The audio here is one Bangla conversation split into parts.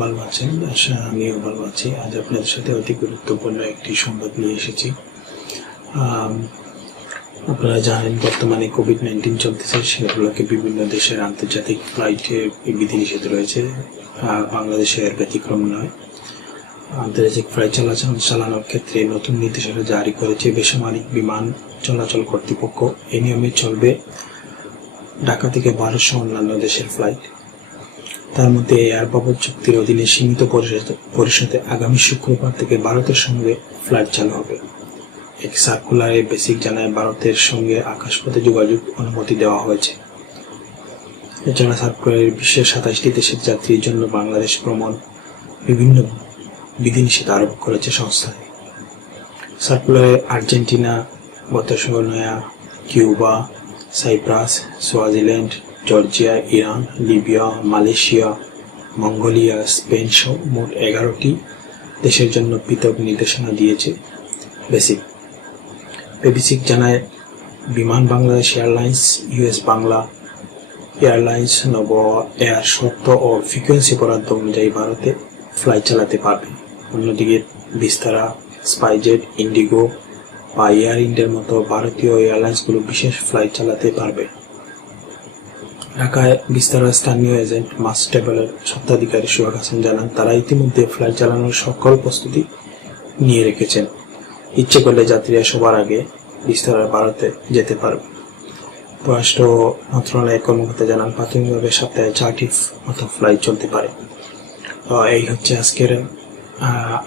ভালো আছেন? আমিও ভালো আছি। আজ আপনাদের সাথে অতি গুরুত্বপূর্ণ একটি সংবাদ নিয়ে এসেছি। আপনারা জানেন বর্তমানে কোভিড-19 চলতেছে, সেগুলোকে বিভিন্ন দেশের আন্তর্জাতিক ফ্লাইটের বিধিনিষেধ রয়েছে। বাংলাদেশে এর ব্যতিক্রম নয়। আন্তর্জাতিক ফ্লাইট চালানোর ক্ষেত্রে নতুন নির্দেশনা জারি করেছে বেসামরিক বিমান চলাচল কর্তৃপক্ষ। এই নিয়মে চলবে ঢাকা থেকে 1200 অন্যান্য দেশের ফ্লাইট। তার মধ্যে এয়ার বাবল চুক্তির অধীনে সীমিত পরিষদে আগামী শুক্রবার থেকে ভারতের সঙ্গে ফ্লাইট চালু হবে। এক সার্কুলারে বেসিক জানায় ভারতের সঙ্গে আকাশপথে যোগাযোগ অনুমতি দেওয়া হয়েছে। এছাড়া সার্কুলারে বিশ্বের 27টি দেশের যাত্রীর জন্য বাংলাদেশ ভ্রমণ বিভিন্ন বিধিনিষেধ আরোপ করেছে সংস্থাটি। সার্কুলারে Argentina, Botswana, Cuba, Cyprus, Swaziland, Georgia, Iran, Libya, Malaysia, Mongolia, Spain সহ মোট 11টি দেশের জন্য পৃথক নির্দেশনা দিয়েছে বেসিক জানায় বিমান Bangladesh airlines, US Bangla airlines নব এয়ার শর্ত ও ফ্রিকোয়েন্সি বরাদ্দ অনুযায়ী ভারতে ফ্লাইট চালাতে পারবে। অন্যদিকে বিস্তারা, স্পাইজেট, ইন্ডিগো বা এয়ার ইন্ডিয়ার মতো ভারতীয় এয়ারলাইন্সগুলো বিশেষ ফ্লাইট চালাতে পারবে। ঢাকায় বিস্তারার স্থানীয় এজেন্ট মাস ট্রাভেলের স্বত্বাধিকারী সোহাগ হাসান জানান, তারা ইতিমধ্যে ফ্লাইট চালানোর সকল প্রস্তুতি নিয়ে রেখেছেন। ইচ্ছে করলে যাত্রীরা সবার আগে বিস্তারার ভারতে যেতে পারবে। পররাষ্ট্র মন্ত্রণালয়ের কর্মকর্তা জানান, প্রাথমিকভাবে সপ্তাহে 4টি মতো ফ্লাইট চলতে পারে। এই হচ্ছে আজকের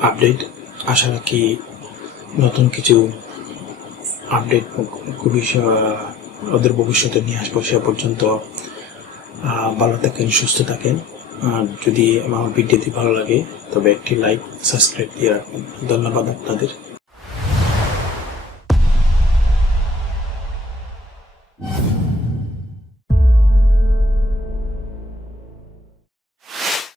আপডেট। আশা রাখি নতুন কিছু আপডেট খুবই ওদের ভবিষ্যতে নিয়ে আসবো। সে পর্যন্ত ভালো থাকেন, সুস্থ থাকেন। যদি আমার ভিডিওটি ভালো লাগে তবে একটি লাইক, সাবস্ক্রাইব দিয়ে রাখবেন। ধন্যবাদ আপনাদের।